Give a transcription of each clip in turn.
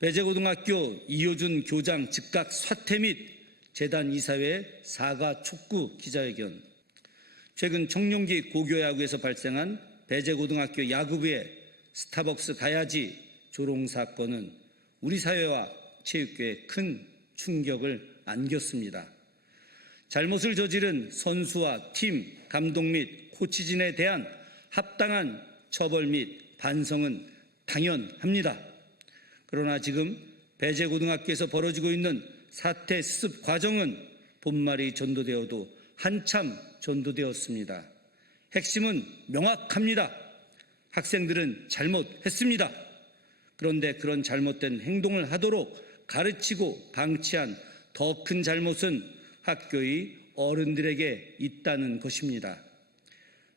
배재고등학교 이효준 교장 즉각 사퇴 및 재단 이사회 사과 촉구 기자회견, 최근 청룡기 고교야구에서 발생한 배재고등학교 야구부의 스타벅스 가야지 조롱 사건은 우리 사회와 체육계에 큰 충격을 안겼습니다. 잘못을 저지른 선수와 팀, 감독 및 코치진에 대한 합당한 처벌 및 반성은 당연합니다. 그러나 지금 배재고등학교에서 벌어지고 있는 사퇴 수습 과정은 본말이 전도되어도 한참 전도되었습니다. 핵심은 명확합니다. 학생들은 잘못했습니다. 그런데 그런 잘못된 행동을 하도록 가르치고 방치한 더 큰 잘못은 학교의 어른들에게 있다는 것입니다.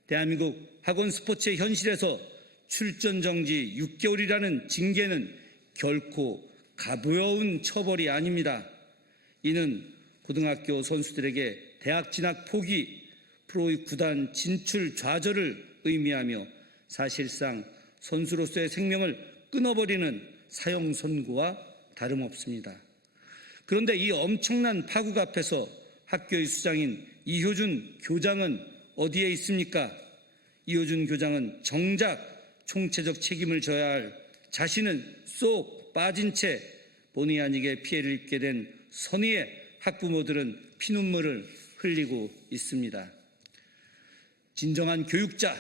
대한민국 학원 스포츠의 현실에서 출전 정지 6개월이라는 징계는 결코 가벼운 처벌이 아닙니다. 이는 고등학교 선수들에게 대학 진학 포기, 프로 구단 진출 좌절을 의미하며 사실상 선수로서의 생명을 끊어버리는 사형 선고와 다름없습니다. 그런데 이 엄청난 파국 앞에서 학교의 수장인 이효준 교장은 어디에 있습니까? 이효준 교장은 정작 총체적 책임을 져야 할 자신은 쏙 빠진 채 본의 아니게 피해를 입게 된 선의의 학부모들은 피눈물을 흘리고 있습니다. 진정한 교육자,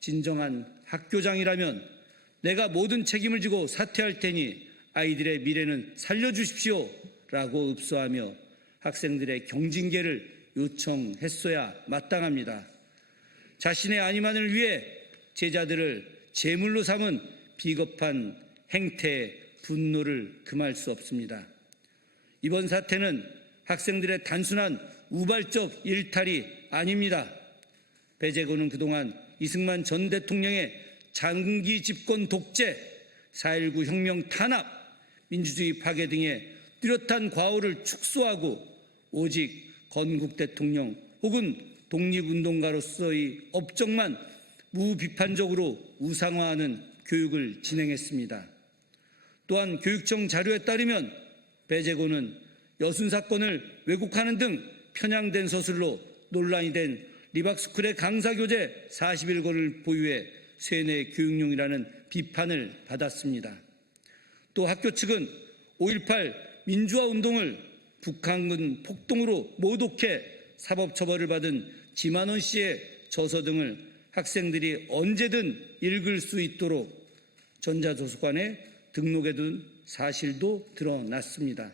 진정한 학교장이라면 내가 모든 책임을 지고 사퇴할 테니 아이들의 미래는 살려주십시오 라고 읍소하며 학생들의 경징계를 요청했어야 마땅합니다. 자신의 안위만을 위해 제자들을 제물로 삼은 비겁한 행태에 분노를 금할 수 없습니다. 이번 사태는 학생들의 단순한 우발적 일탈이 아닙니다. 배재고는 그동안 이승만 전 대통령의 장기 집권 독재, 4.19 혁명 탄압, 민주주의 파괴 등의 뚜렷한 과오를 축소하고 오직 건국 대통령 혹은 독립운동가로서의 업적만 무비판적으로 우상화하는 교육을 진행했습니다. 또한 교육청 자료에 따르면 배재고는 여순 사건을 왜곡하는 등 편향된 서술로 논란이 된 리박스쿨의 강사교재 41권을 보유해 세뇌 교육용이라는 비판을 받았습니다. 또 학교 측은 5.18 민주화운동을 북한군 폭동으로 모독해 사법처벌을 받은 지만원 씨의 저서 등을 학생들이 언제든 읽을 수 있도록 전자도서관에 등록해둔 사실도 드러났습니다.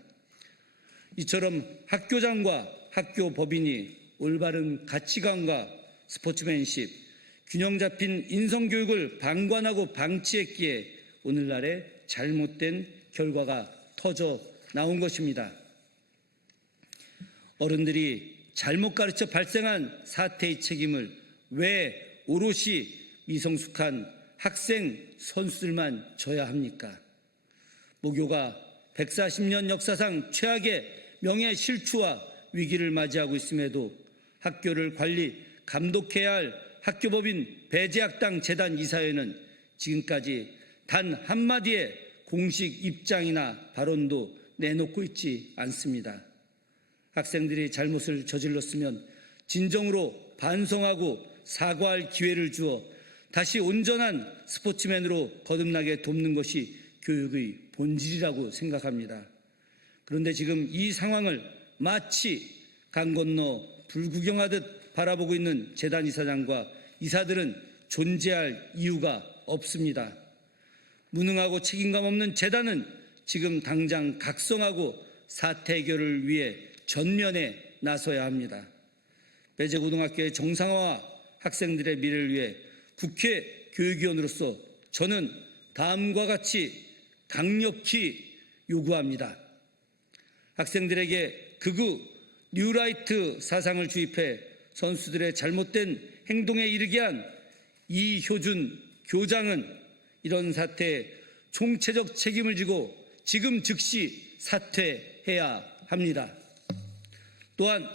이처럼 학교장과 학교 법인이 올바른 가치관과 스포츠맨십, 균형 잡힌 인성교육을 방관하고 방치했기에 오늘날의 잘못된 결과가 터져 나온 것입니다. 어른들이 잘못 가르쳐 발생한 사태의 책임을 왜 오롯이 미성숙한 학생, 선수들만 져야 합니까? 모교가 140년 역사상 최악의 명예 실추와 위기를 맞이하고 있음에도 학교를 관리, 감독해야 할 학교법인 배재학당 재단 이사회는 지금까지 단 한마디의 공식 입장이나 발언도 내놓고 있지 않습니다. 학생들이 잘못을 저질렀으면 진정으로 반성하고 사과할 기회를 주어 다시 온전한 스포츠맨으로 거듭나게 돕는 것이 교육의 본질이라고 생각합니다. 그런데 지금 이 상황을 마치 강 건너 불구경하듯 바라보고 있는 재단 이사장과 이사들은 존재할 이유가 없습니다. 무능하고 책임감 없는 재단은 지금 당장 각성하고 사태 해결을 위해 전면에 나서야 합니다. 배재고등학교의 정상화와 학생들의 미래를 위해 국회 교육위원으로서 저는 다음과 같이 강력히 요구합니다. 학생들에게 극우 뉴라이트 사상을 주입해 선수들의 잘못된 행동에 이르게 한 이효준 교장은 이런 사태에 총체적 책임을 지고 지금 즉시 사퇴해야 합니다. 또한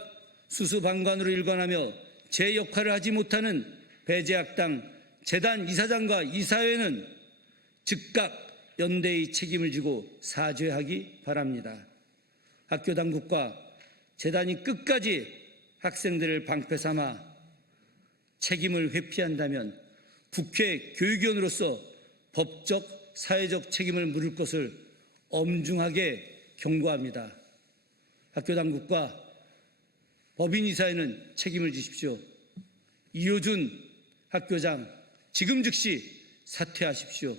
수수방관으로 일관하며 제 역할을 하지 못하는 배재학당 재단 이사장과 이사회는 즉각 연대의 책임을 지고 사죄하기 바랍니다. 학교 당국과 재단이 끝까지 학생들을 방패 삼아 책임을 회피한다면 국회 교육위원으로서 법적, 사회적 책임을 물을 것을 엄중하게 경고합니다. 학교 당국과 법인이사회는 책임을 지십시오. 이효준 학교장 지금 즉시 사퇴하십시오.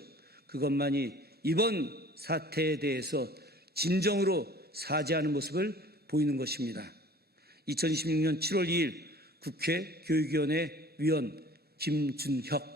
그것만이 이번 사태에 대해서 진정으로 사죄하는 모습을 보이는 것입니다. 2026년 7월 2일 국회 교육위원회 위원 김준혁